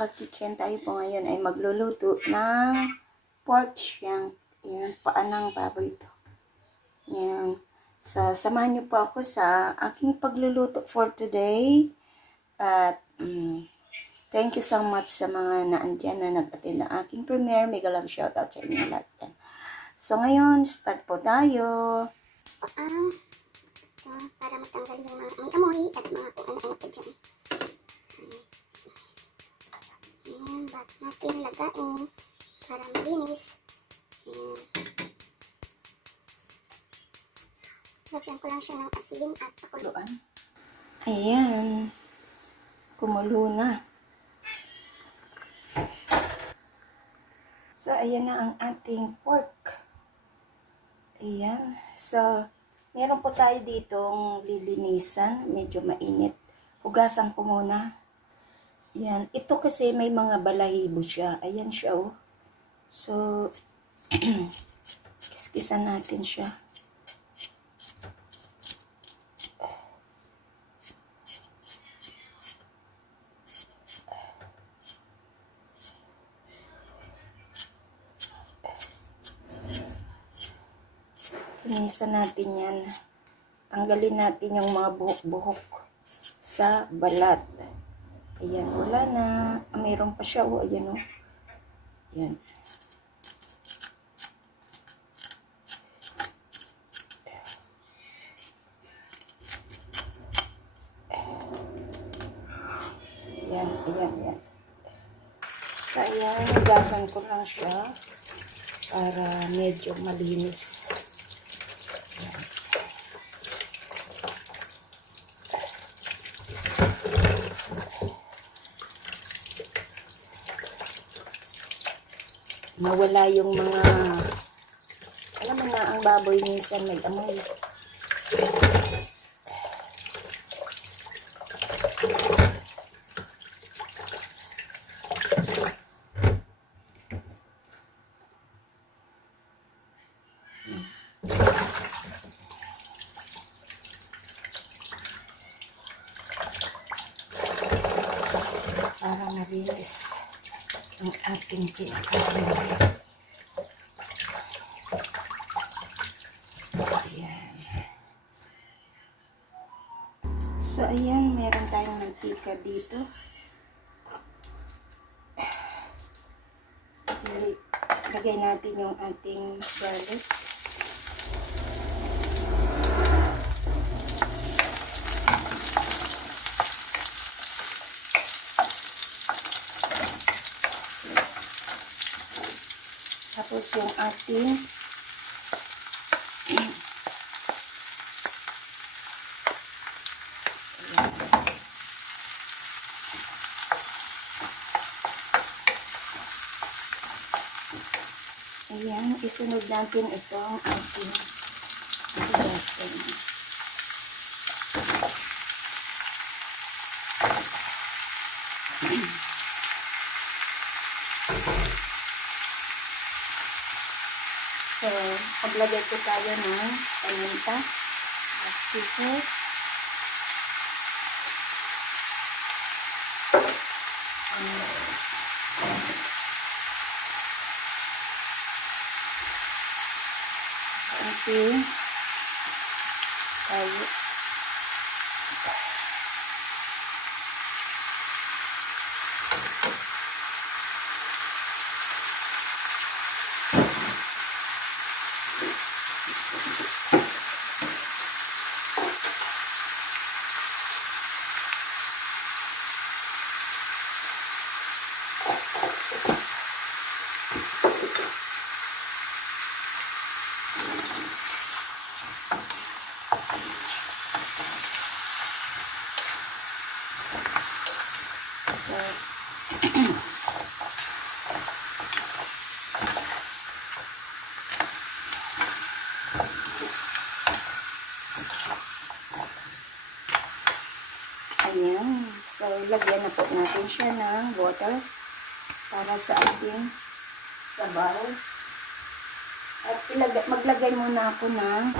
ka-kitchen, tayo po ngayon ay magluluto ng pork shank. Yan, paa ng baboy ito. Yan. So, samahan niyo po ako sa aking pagluluto for today. At, thank you so much sa mga naandyan na nag-attend ng aking premiere. Mega love shoutout sa inyo lahat. Yan. So, ngayon, start po tayo. Para matanggal yung mga amoy at mga kung ano-ano pa dyan. Ayan, ba't natin lagain para malinis. Ayan. Lagyan ko lang siya ng asin at pakuluan. Ayan. Kumulo na. So, ayan na ang ating pork. Ayan. So, meron po tayo ditong lilinisan. Medyo mainit. Hugasan ko muna. Ayan. Ito kasi may mga balahibo siya. Ayan siya, oh. So, kiskisan natin siya. Linisan natin yan. Tanggalin natin yung mga buhok-buhok sa balat. Ayan, wala na. Mayroon pa siya, oh. Ayan, oh. Ayan. Ayan, ayan, ayan. So, ayan, hugasan ko lang siya para medyo malinis. Ayan. Nawala yung mga, alam mo na, ang baboy minsan may amoy. Para malinis ang ating pinakain. Ayan. So, ayan, meron tayong mantika dito. Lagay natin yung ating garlic. Tapos yung ating ayan, isunod natin itong ating higasin. So, paglagay ko tayo ng paminta at sisig. Ating tayo. Ayan. So, lagyan na po natin siya ng water para sa ating sabaw. At maglagay muna ako ng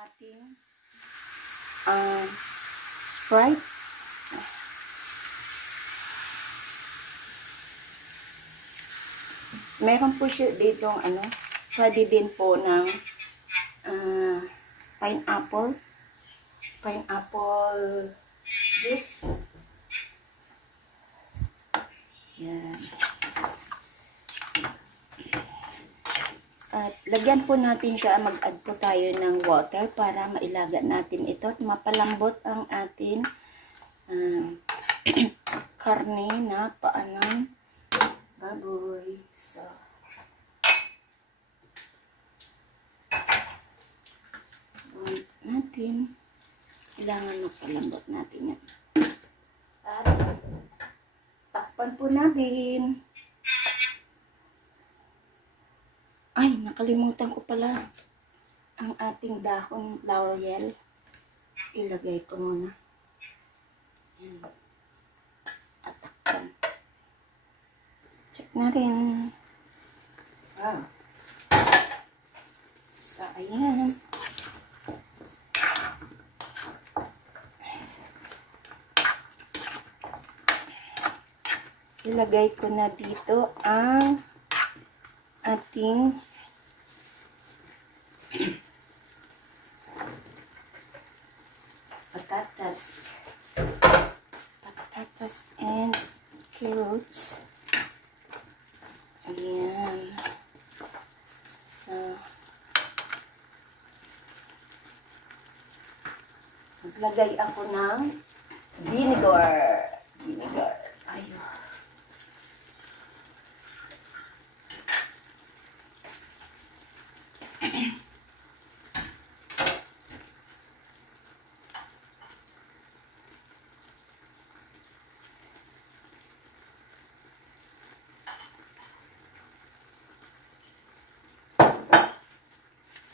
ating Sprite. Meron po siya dito pwede din po ng pineapple juice. Yan. At lagyan po natin siya, mag-add po tayo ng water para mailaga natin ito at mapalambot ang atin karne na paa ng baboy. So, natin. Kailangan magpalambot natin yan. At takpan po natin. Ay, nakalimutan ko pala ang ating dahon laurel. Ilagay ko muna. Yan. At takpan. Check natin. Wow. So, ayan. Ilagay ko na dito ang ating patatas and carrots. Ayan. So, maglagay ako ng vinegar. Ayun.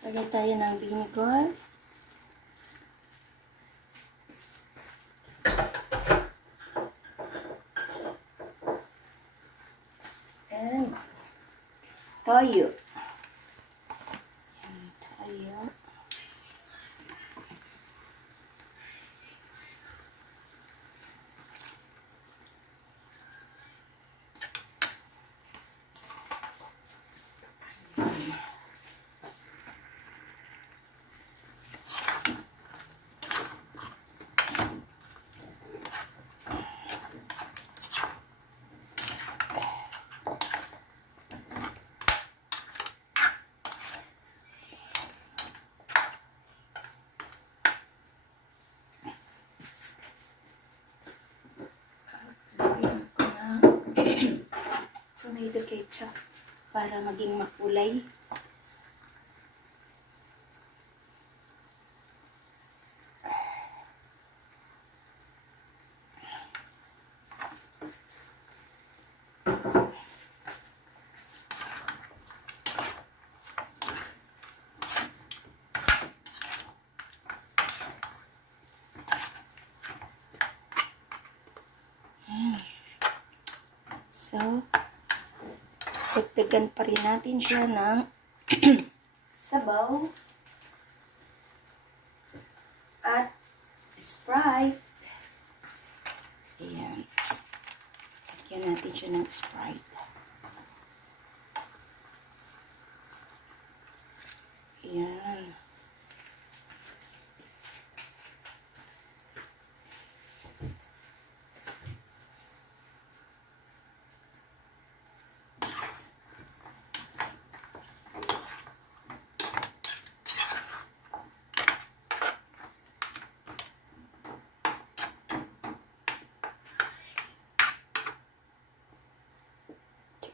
Lagay tayo ng vinegar. And toyo. And toyo. Tomato ketchup para maging makulay. So, dagdagan pa rin natin siya ng sabaw at Sprite. Ayan. Lagyan natin siya ng Sprite. Ayan.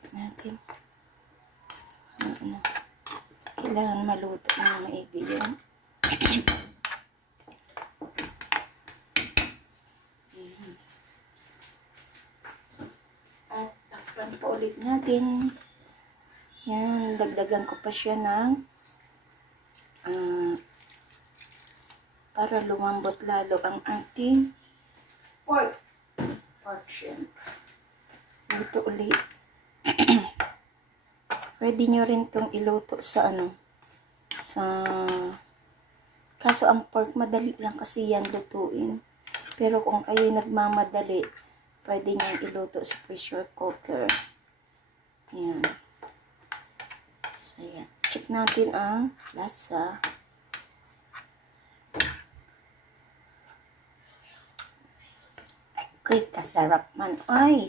Natin. Kailangan maluto na maigi yun. At takpan pa ulit natin. Yan, dagdagan ko pa siya ng para lumambot lalo ang ating pork shank. Luto ulit. Pwede nyo rin itong iluto sa kaso ang pork madali lang kasi yan lutuin. Pero kung kayo nagmamadali, pwede nyo iluto sa pressure cooker. Yan. Ayan. Check natin ang lasa. Okay, kasarap man. Ay,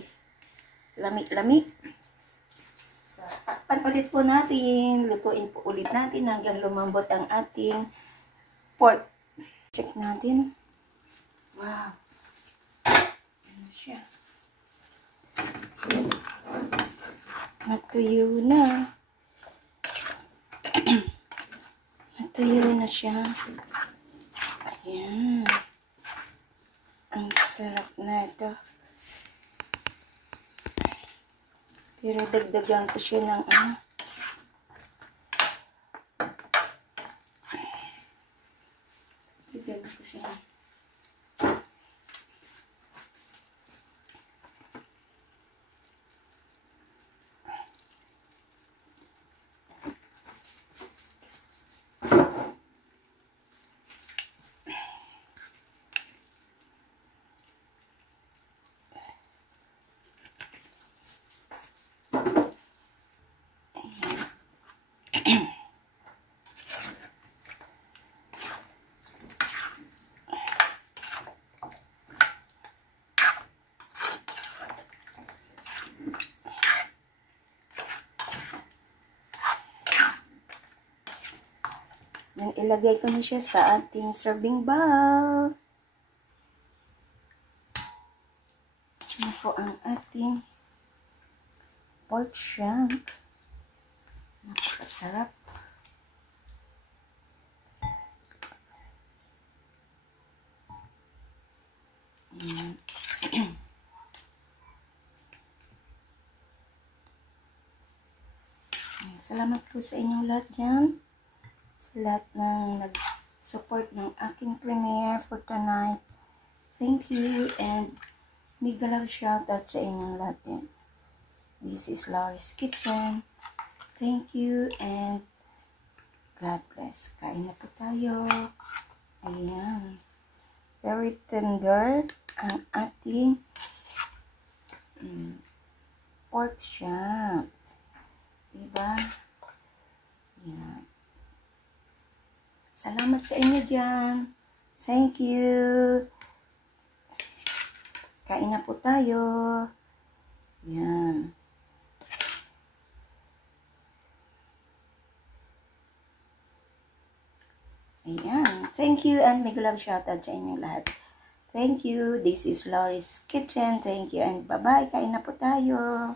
lamig-lamig. So, takpan ulit po natin. Lutuin po ulit natin hanggang lumambot ang ating pork. Check natin. Wow. Ano siya? Natuyo na. Natuyo na siya. Ayan. Ang sarap na ito. Pero dagdagan ko siya ng dagdagan ko siya. Then, ilagay ko na siya sa ating serving bowl. Yan po ang ating pork shank. Napakasarap. Yan. Salamat po sa inyong lahat dyan. Sa lahat ng nag-support ng aking premiere for tonight. Thank you and mega love shoutout sa inyong lahat yan. This is Laurie's Kitchen. Thank you and God bless. Kain na po tayo. Ayan. Very tender ang ating pork shank. Diba? Ayan. Salamat sa inyo dyan. Thank you. Kain na po tayo. Yan. Ayan. Thank you and mega love shoutout sa inyong lahat. Thank you. This is Laurie's Kitchen. Thank you and bye-bye. Kain na po tayo.